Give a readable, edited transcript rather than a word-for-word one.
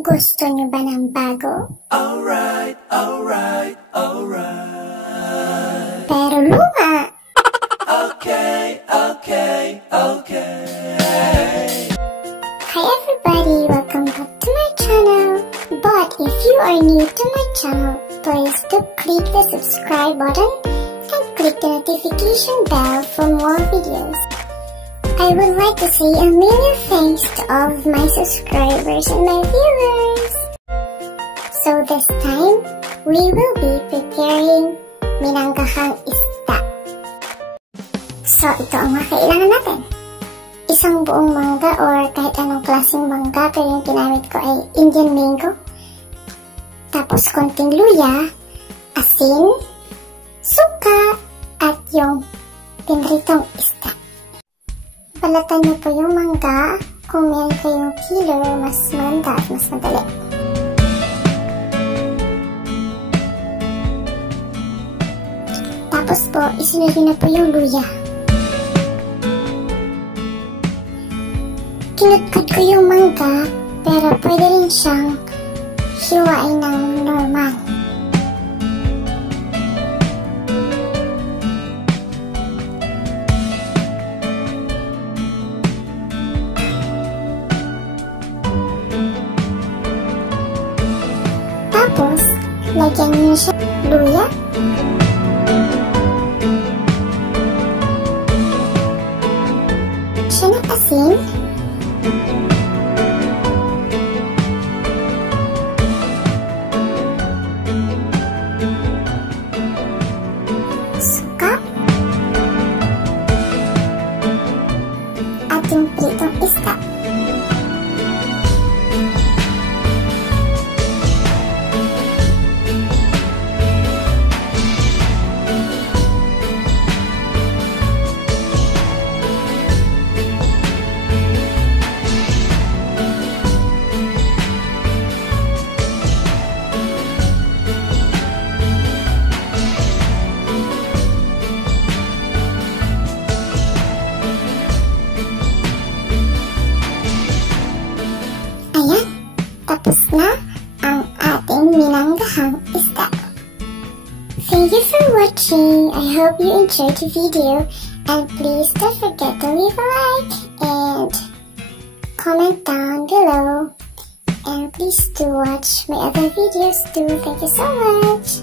Gusto nyo ba ng bago? Alright. Pero luma! Okay. Hi everybody, welcome back to my channel. But if you are new to my channel, please do click the subscribe button and click the notification bell for more videos. I would like to say a million thanks to all of my subscribers and my viewers. So this time, we will be preparing Minanggahang Isda. So ito ang mga kailangan natin. Isang buong mangga or kahit anong klaseng mangga, pero yung ginamit ko ay Indian mango. Tapos konting luya, asin, suka, at yung piniritong isda. Balatan niyo po yung mangga. Kung meron kayong peeler, mas maganda at mas madali. Tapos po, isunod niyo na po yung luya. Kinudkod ko yung mangga, pero pwede rin siyang hiwain ng normal. Tapos, lagyan niyo siya luya. Siya ng asin. Suka. At yung pritong isda. Ayan, tapos na ang ating minanggahang isda. Thank you for watching. I hope you enjoyed the video. And please don't forget to leave a like and comment down below. And please do watch my other videos too. Thank you so much.